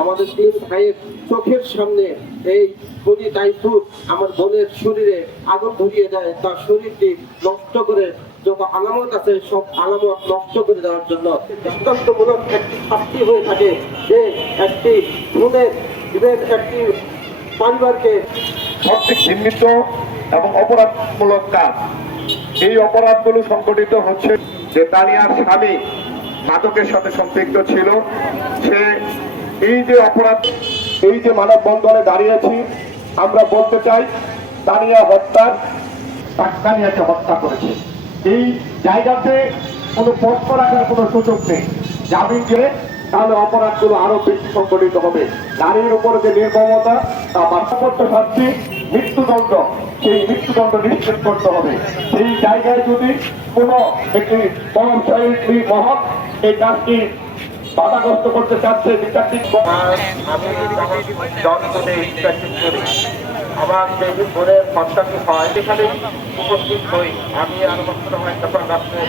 আমাদের তিন ভাইয়ের চোখের সামনে এই খুনি টাইফুন আমার বোনের শরীরে আগুন ধরিয়ে দেয়, তার শরীরটি নষ্ট করে যত আলামত আছে সব আলামত নষ্ট করে দেওয়ার জন্য দৃষ্টান্তমূলক একটি শাস্তি হয়ে থাকে যে একটি খুনের একটি পরিবারকে সবচেয়ে ঘৃণিত এবং অপরাধমূলক কাজ। এই অপরাধগুলো সংঘটিত হচ্ছে যে তানিয়ার স্বামী মাদকের সাথে সম্পৃক্ত ছিল। সে এই যে অপরাধ, এই যে মানববন্ধনে দাঁড়িয়েছি, আমরা বলতে চাই তানিয়াকে হত্যা করেছে। এই জায়গাতে কোনো প্রশ্ন রাখার কোনো সুযোগ নেই। জামিন দিয়ে তাহলে অপরাধগুলো আরো বেশি সংঘটিত হবে। নারীর উপর যে নির্মমতা, তা বাস্তবত্ব শাস্তি, মৃত্যুদণ্ড, সেই মৃত্যুদণ্ড নিশ্চিত করতে হবে। সেই জায়গায় যদি কোনো একটি কর্মচারী মহল এই কাজটি বাধাগ্রস্ত করতে চাচ্ছে, বিচারটি আমার সেই বোনের সন্তানটি হয় সেখানে উপস্থিত হই। আমি আরো হয় তখন রাত্রে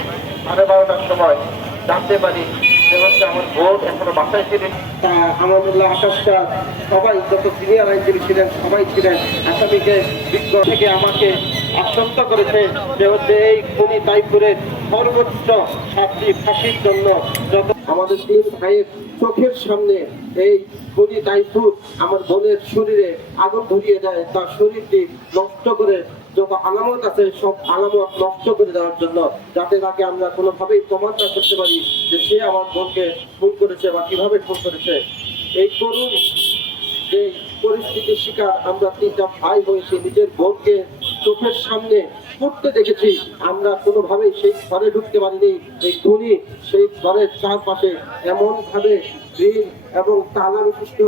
12:30টার সময় জানতে পারি যে হচ্ছে আমার বোন এখনো বাসায় ছিলেন। আমাদুল্লাহ আকাশটা সবাই যত সিনিয়র আইনজীবী ছিলেন সবাই ছিলেন আসামিকে বিজ্ঞ থেকে আমাকে আশ্বস্ত করেছে যে হচ্ছে এই খুনি টাইফুনের সর্বোচ্চ শাস্তি ফাঁসির জন্য যত আমাদের তিন ভাইয়ের চোখের সামনে এই খুনি টাইফুন আমার বোনের শরীরে আগুন ধরিয়ে দেয়, তার শরীরটি নষ্ট করে যত আলামত আছে সব আলামত নষ্ট করে দেওয়ার জন্য, যাতে তাকে আমরা কোনোভাবেই প্রমাণ না করতে পারি যে সে আমার বোনকে খুন করেছে বা কিভাবে খুন করেছে। এই করুণ যে পরিস্থিতির শিকার আমরা তিনটা ভাই হয়েছি, নিজের বোনকে চোখের সামনে পড়তে দেখেছি, আমরা কোনোভাবেই সেই ঘরে ঢুকতে পারিনি। এই খুনি সেই ঘরের চারপাশে এমন ভাবে গ্রিল এবং তালা বিশিষ্ট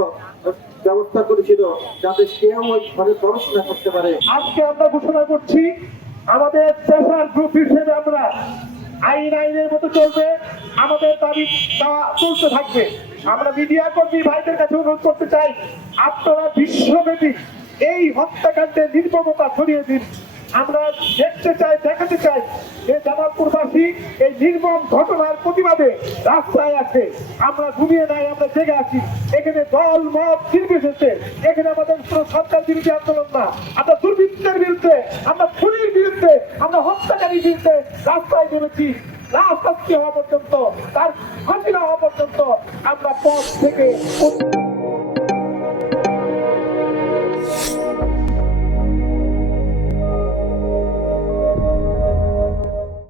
ব্যবস্থা করেছিল যাতে কেউ ওই ঘরে প্রবেশ না করতে পারে। আজকে আমরা ঘোষণা করছি আমাদের প্রেসার গ্রুপ হিসেবে আমরা আইনের মতো চলবে, আমাদের দাবি চলতে থাকবে। আমরা মিডিয়া কর্মী ভাইদের কাছে অনুরোধ করতে চাই, আপনারা বিশ্বব্যাপী এই হত্যাকাণ্ডের নির্মমতা ছড়িয়ে দিন। আমরা দেখাতে চাই যে জামালপুরবাসী এই নির্মম ঘটনার প্রতিবাদে রাস্তায় আছে। আমরা ঘুমিয়ে নাই, আমরা জেগে আছি। এখানে দল মত নির্বিশেষে, এখানে আমাদের কোনো সরকার বিরোধী আন্দোলন না। আমরা দুর্বৃত্তের বিরুদ্ধে, আমরা খুনির বিরুদ্ধে, আমরা হত্যাকারীর বিরুদ্ধে রাস্তায় নেমেছি। লাশ শাস্তি হওয়া পর্যন্ত, তার ফাঁসি না হওয়া পর্যন্ত আমরা পথ থেকে